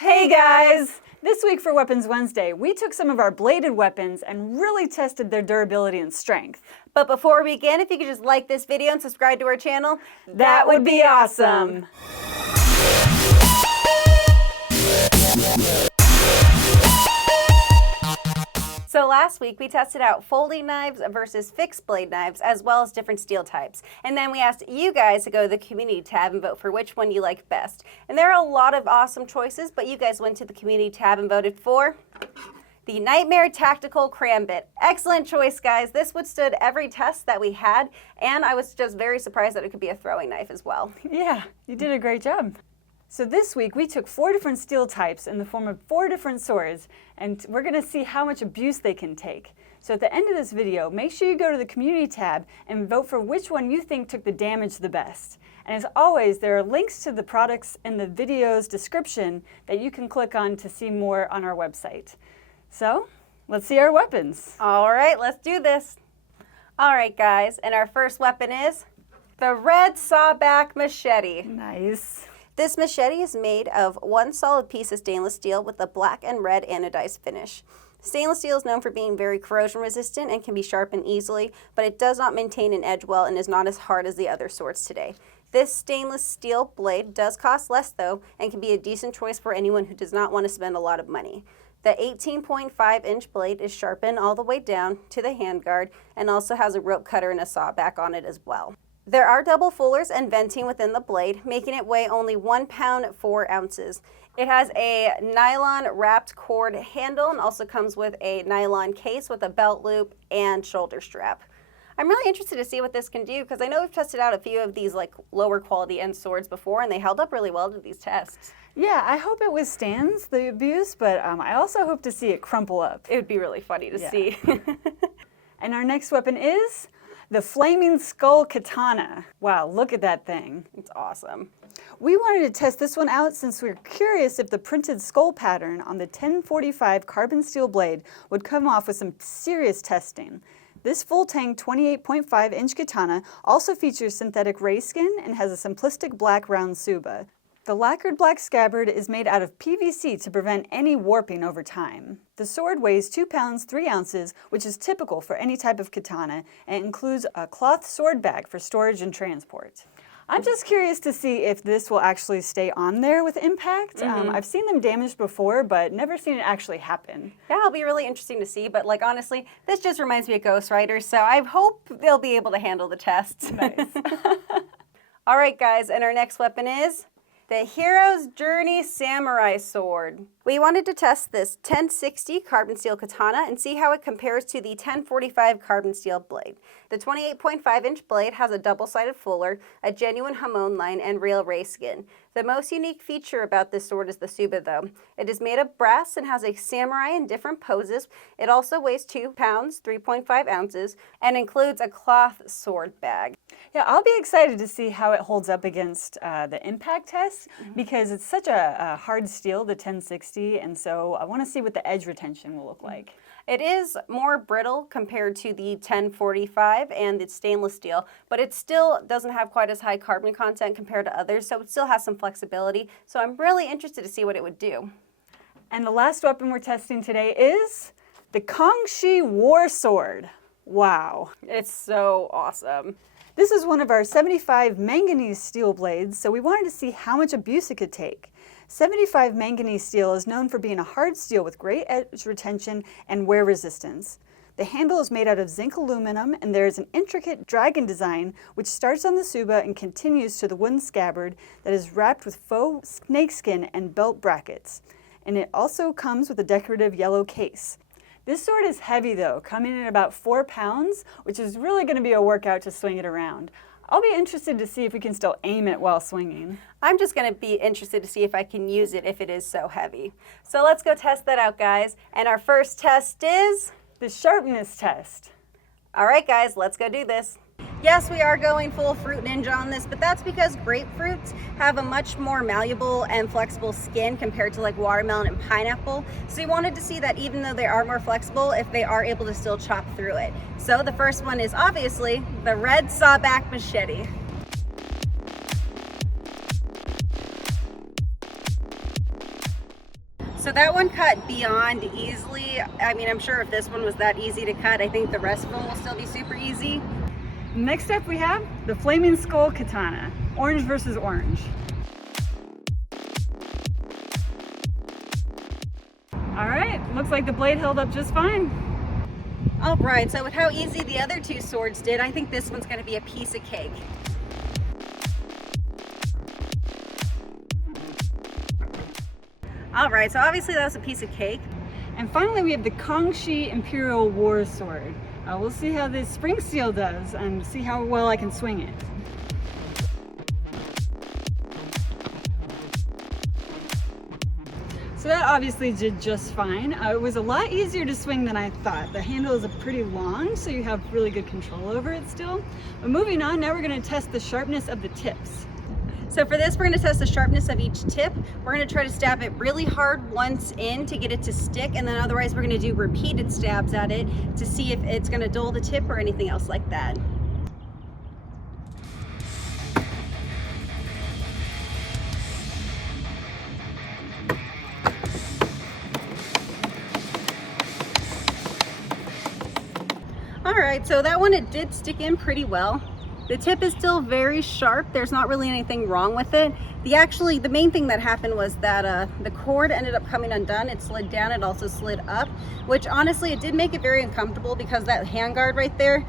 Hey guys! This week for Weapons Wednesday, we took some of our bladed weapons and really tested their durability and strength. But before we begin, if you could just like this video and subscribe to our channel, That would be awesome! So last week we tested out folding knives versus fixed blade knives, as well as different steel types. And then we asked you guys to go to the community tab and vote for which one you like best. And there are a lot of awesome choices, but you guys went to the community tab and voted for the Nightmare Tactical Cram Bit. Excellent choice, guys. This withstood every test that we had, and I was just very surprised that it could be a throwing knife as well. Yeah, you did a great job. So this week we took 4 different steel types in the form of 4 different swords, and we're going to see how much abuse they can take. So at the end of this video, make sure you go to the community tab and vote for which one you think took the damage the best. And as always, there are links to the products in the video's description that you can click on to see more on our website. So let's see our weapons. All right, let's do this. All right, guys, and our first weapon is the red Sawback Machete. Nice. This machete is made of one solid piece of stainless steel with a black and red anodized finish. Stainless steel is known for being very corrosion resistant and can be sharpened easily, but it does not maintain an edge well and is not as hard as the other swords today. This stainless steel blade does cost less though and can be a decent choice for anyone who does not want to spend a lot of money. The 18.5-inch blade is sharpened all the way down to the handguard and also has a rope cutter and a sawback on it as well. There are double fullers and venting within the blade, making it weigh only 1 pound 4 ounces. It has a nylon wrapped cord handle and also comes with a nylon case with a belt loop and shoulder strap. I'm really interested to see what this can do because I know we've tested out a few of these like lower quality end swords before and they held up really well to these tests. Yeah, I hope it withstands the abuse, but I also hope to see it crumple up. It would be really funny to see. And our next weapon is the Flaming Skull Katana. Wow, look at that thing. It's awesome. We wanted to test this one out since we were curious if the printed skull pattern on the 1045 carbon steel blade would come off with some serious testing. This full-tang 28.5-inch katana also features synthetic ray skin and has a simplistic black round tsuba. The lacquered black scabbard is made out of PVC to prevent any warping over time. The sword weighs 2 pounds 3 ounces, which is typical for any type of katana, and includes a cloth sword bag for storage and transport. I'm just curious to see if this will actually stay on there with impact. I've seen them damaged before, but never seen it actually happen. Yeah, it'll be really interesting to see, but like honestly, this just reminds me of Ghost Rider, so I hope they'll be able to handle the tests. Nice. All right, guys, and our next weapon is the Hero's Journey Samurai Sword. We wanted to test this 1060 carbon steel katana and see how it compares to the 1045 carbon steel blade. The 28.5-inch blade has a double-sided fuller, a genuine hamon line, and real ray skin. The most unique feature about this sword is the tsuba though. It is made of brass and has a samurai in different poses. It also weighs 2 pounds 3.5 ounces and includes a cloth sword bag. Yeah, I'll be excited to see how it holds up against the impact test because it's such a hard steel, the 1060, and so I want to see what the edge retention will look like. It is more brittle compared to the 1045 and it's stainless steel, but it still doesn't have quite as high carbon content compared to others, so it still has some flexibility. So I'm really interested to see what it would do. And the last weapon we're testing today is the Kangxi War Sword. Wow. It's so awesome. This is one of our 75 manganese steel blades, so we wanted to see how much abuse it could take. 75 manganese steel is known for being a hard steel with great edge retention and wear resistance. The handle is made out of zinc aluminum and there is an intricate dragon design which starts on the tsuba and continues to the wooden scabbard that is wrapped with faux snakeskin and belt brackets. And it also comes with a decorative yellow case. This sword is heavy though, coming in about 4 pounds, which is really going to be a workout to swing it around. I'll be interested to see if we can still aim it while swinging. I'm just going to be interested to see if I can use it if it is so heavy. So let's go test that out, guys. And our first test is the Sharpness Test. All right, guys, let's go do this. Yes, we are going full fruit ninja on this, but that's because grapefruits have a much more malleable and flexible skin compared to like watermelon and pineapple. So we wanted to see that even though they are more flexible, if they are able to still chop through it. So the first one is obviously the red Sawback Machete. so that one cut beyond easily. I mean, I'm sure if this one was that easy to cut, I think the rest of them will still be super easy. Next up we have the Flaming Skull Katana, orange versus orange. All right, looks like the blade held up just fine. All right, so with how easy the other two swords did, I think this one's gonna be a piece of cake. All right, so obviously that was a piece of cake. And finally we have the Kangxi Imperial War Sword. We'll see how this spring steel does and see how well I can swing it. So that obviously did just fine. It was a lot easier to swing than I thought. The handle is pretty long, so you have really good control over it still. But moving on, now we're going to test the sharpness of the tips. So for this, we're going to test the sharpness of each tip. We're going to try to stab it really hard once in to get it to stick, and then otherwise we're going to do repeated stabs at it to see if it's going to dull the tip or anything else like that. All right, so that one, it did stick in pretty well. The tip is still very sharp. There's not really anything wrong with it. The main thing that happened was that the cord ended up coming undone. It slid down, it also slid up, which honestly, it did make it very uncomfortable because that handguard right there.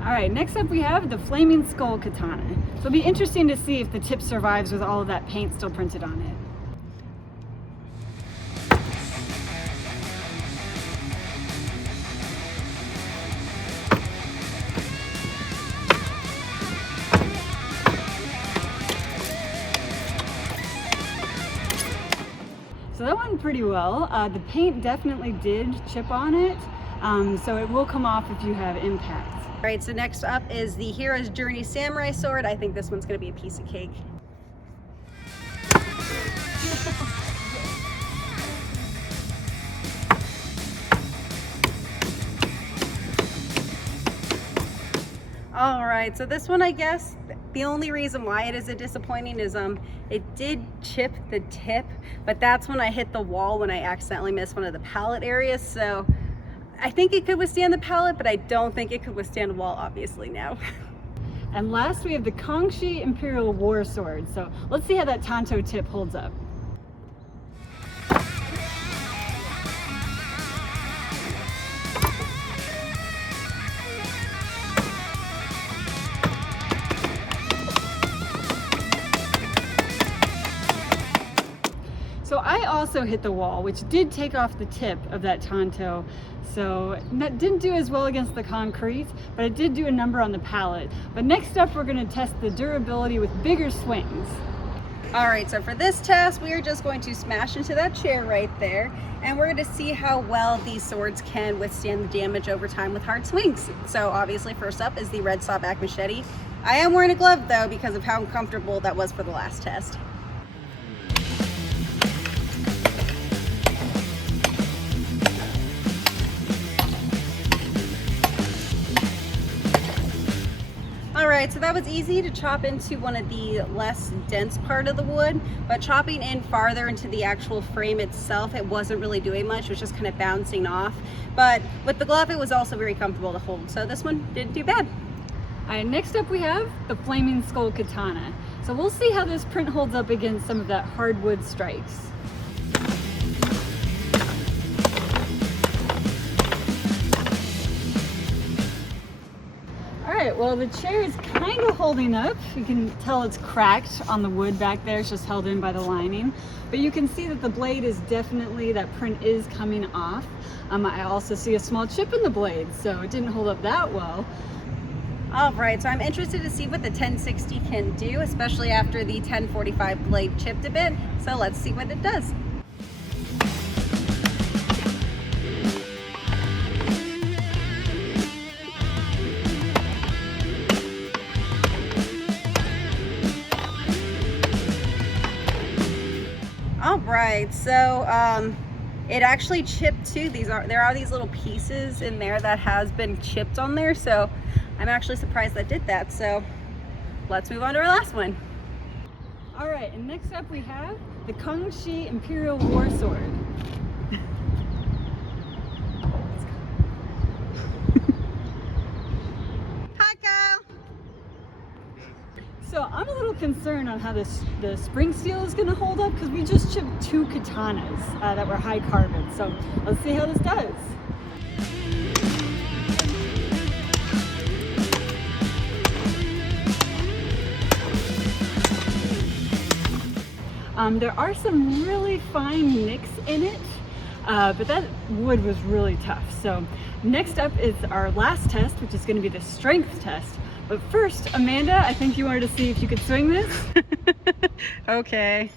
All right, next up we have the Flaming Skull Katana. So it'll be interesting to see if the tip survives with all of that paint still printed on it. So that went pretty well. The paint definitely did chip on it, so it will come off if you have impact. All right, so next up is the Hero's Journey Samurai Sword. I think this one's gonna be a piece of cake. All right, so this one, I guess, the only reason why it is a disappointing is it did chip the tip, but that's when I hit the wall when I accidentally missed one of the pallet areas. So I think it could withstand the pallet, but I don't think it could withstand a wall, obviously, now. And last we have the Kangxi Imperial War Sword. So let's see how that Tanto tip holds up. So I also hit the wall, which did take off the tip of that Tanto. So that didn't do as well against the concrete, but it did do a number on the pallet. But next up, we're going to test the durability with bigger swings. All right, so for this test, we are just going to smash into that chair right there, and we're going to see how well these swords can withstand the damage over time with hard swings. So obviously, first up is the red Sawback Machete. I am wearing a glove though because of how uncomfortable that was for the last test. Alright, so that was easy to chop into one of the less dense part of the wood, but chopping in farther into the actual frame itself, it wasn't really doing much. It was just kind of bouncing off. But with the glove, it was also very comfortable to hold. So this one didn't do bad. Alright, next up we have the Flaming Skull Katana. So we'll see how this print holds up against some of that hardwood strikes. Alright, well the chair is kind of holding up. You can tell it's cracked on the wood back there. It's just held in by the lining. But you can see that the blade is definitely, that print is coming off. I also see a small chip in the blade, so it didn't hold up that well. All right, so I'm interested to see what the 1060 can do, especially after the 1045 blade chipped a bit. So let's see what it does. All right, so it actually chipped too. There are these little pieces in there that has been chipped on there, so I'm actually surprised that did that. So let's move on to our last one. All right, and next up we have the Kangxi Imperial War Sword. So I'm a little concerned on how the spring steel is going to hold up because we just chipped 2 katanas that were high carbon. So let's see how this does. There are some really fine nicks in it, but that wood was really tough. So next up is our last test, which is going to be the strength test. But first, Amanda, I think you wanted to see if you could swing this. Okay.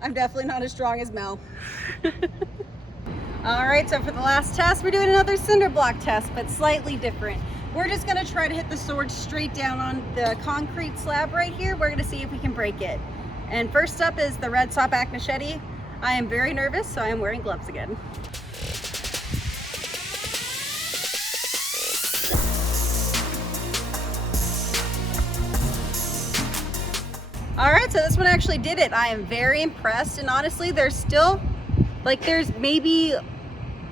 I'm definitely not as strong as Mel. All right, so for the last test, we're doing another cinder block test, but slightly different. We're just gonna try to hit the sword straight down on the concrete slab right here. We're gonna see if we can break it. And first up is the red Sawback Machete. I am very nervous, so I am wearing gloves again. All right, so this one actually did it. I am very impressed, and honestly, there's still, there's maybe,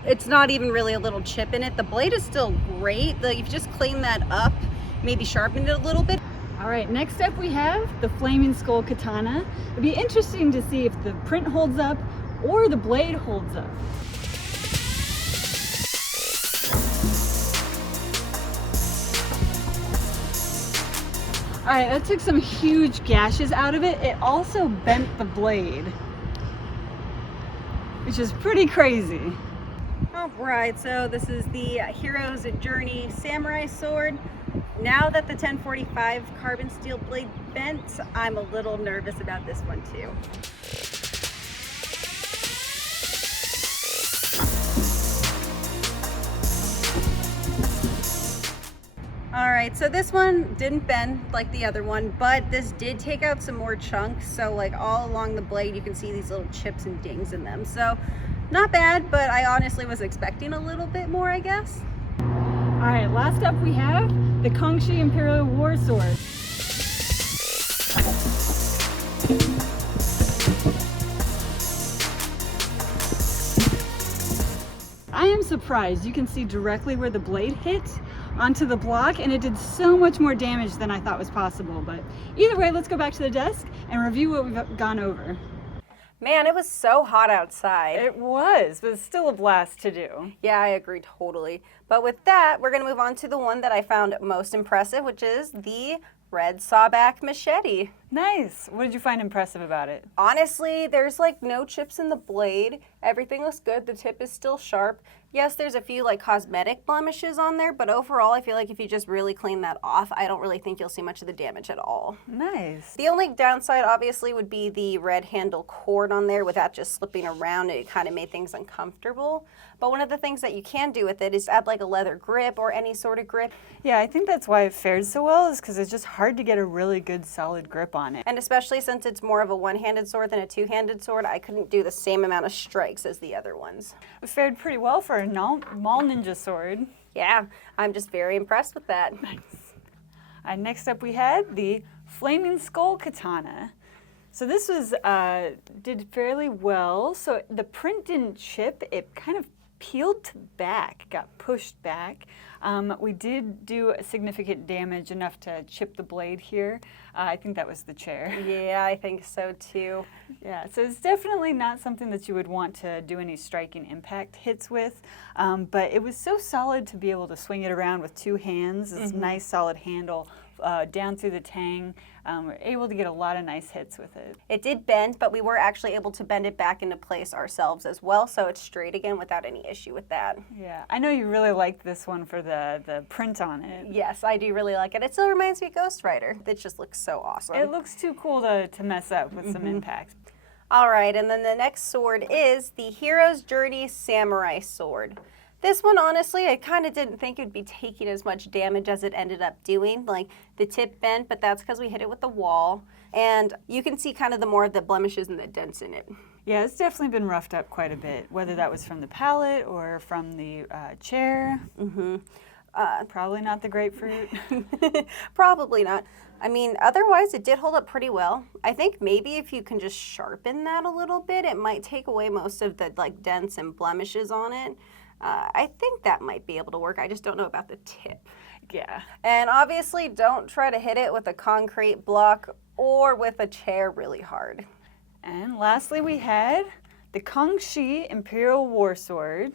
it's not even really a little chip in it. The blade is still great. If you just clean that up, maybe sharpen it a little bit. All right, next up we have the Flaming Skull Katana. It'd be interesting to see if the print holds up or the blade holds up. All right, that took some huge gashes out of it. It also bent the blade, which is pretty crazy. All right, so this is the Hero's Journey Samurai Sword. Now that the 1045 carbon steel blade bent, I'm a little nervous about this one too. All right, so this one didn't bend like the other one, but this did take out some more chunks. So all along the blade, you can see these little chips and dings in them. So not bad, but I honestly was expecting a little bit more, I guess. All right, last up we have the Kangxi Imperial War Sword. I am surprised. You can see directly where the blade hit onto the block, and it did so much more damage than I thought was possible. But either way, let's go back to the desk and review what we've gone over. Man, it was so hot outside. It was, but it's still a blast to do. Yeah, I agree totally. But with that, we're going to move on to the one that I found most impressive, which is the red Sawback Machete. Nice. What did you find impressive about it? Honestly, there's no chips in the blade. Everything looks good. The tip is still sharp. Yes, there's a few cosmetic blemishes on there, but overall I feel like if you just really clean that off, I don't really think you'll see much of the damage at all. Nice. The only downside obviously would be the red handle cord on there. With that just slipping around, it kind of made things uncomfortable. But one of the things that you can do with it is add a leather grip or any sort of grip. Yeah, I think that's why it fared so well, is because it's just hard to get a really good solid grip on it. And especially since it's more of a one-handed sword than a two-handed sword, I couldn't do the same amount of strikes as the other ones. It fared pretty well for a mall ninja sword. Yeah, I'm just very impressed with that. Nice. Next up we had the Flaming Skull Katana. So this was did fairly well. So the print didn't chip, it kind of peeled back, got pushed back. We did do significant damage, enough to chip the blade here. I think that was the chair. Yeah, I think so too. Yeah, so it's definitely not something that you would want to do any striking impact hits with, but it was so solid to be able to swing it around with 2 hands. It's a nice solid handle down through the tang. We're able to get a lot of nice hits with it. It did bend, but we were actually able to bend it back into place ourselves as well, so it's straight again without any issue with that. Yeah, I know you really liked this one for the print on it. Yes, I do really like it. It still reminds me of Ghost Rider. It just looks so awesome. It looks too cool to mess up with some impact. All right, and then the next sword is the Hero's Journey Samurai Sword. This one, honestly, I kind of didn't think it would be taking as much damage as it ended up doing. The tip bent, but that's because we hit it with the wall. And you can see kind of the more of the blemishes and the dents in it. Yeah, it's definitely been roughed up quite a bit, whether that was from the pallet or from the chair. Probably not the grapefruit. Probably not. I mean, otherwise it did hold up pretty well. I think maybe if you can just sharpen that a little bit, it might take away most of the like dents and blemishes on it. I think that might be able to work. I just don't know about the tip. Yeah. And obviously don't try to hit it with a concrete block or with a chair really hard. And lastly, we had the Kangxi Imperial War Sword.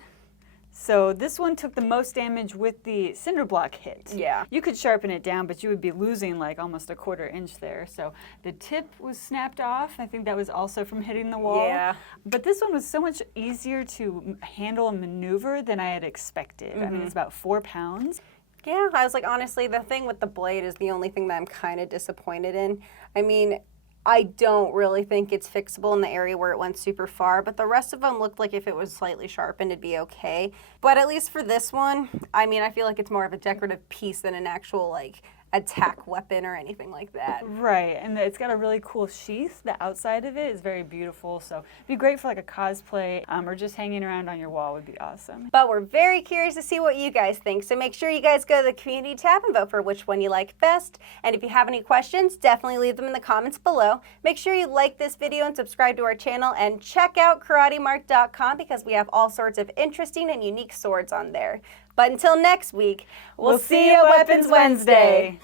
So this one took the most damage with the cinder block hit. Yeah. You could sharpen it down, but you would be losing like almost a 1/4 inch there. So the tip was snapped off. I think that was also from hitting the wall. Yeah. But this one was so much easier to handle and maneuver than I had expected. I mean, it's about 4 pounds. Yeah, I was like, honestly, the thing with the blade is the only thing that I'm kind of disappointed in. I mean, I don't really think it's fixable in the area where it went super far, but the rest of them looked like if it was slightly sharpened, it'd be okay. But at least for this one, I mean, I feel like it's more of a decorative piece than an actual, like, attack weapon or anything like that. Right, and it's got a really cool sheath. The outside of it is very beautiful, so it'd be great for like a cosplay or just hanging around on your wall would be awesome. But we're very curious to see what you guys think, so make sure you guys go to the community tab and vote for which one you like best. And if you have any questions, definitely leave them in the comments below. Make sure you like this video and subscribe to our channel, and check out KarateMart.com because we have all sorts of interesting and unique swords on there. But until next week, we'll see you at Weapons Wednesday.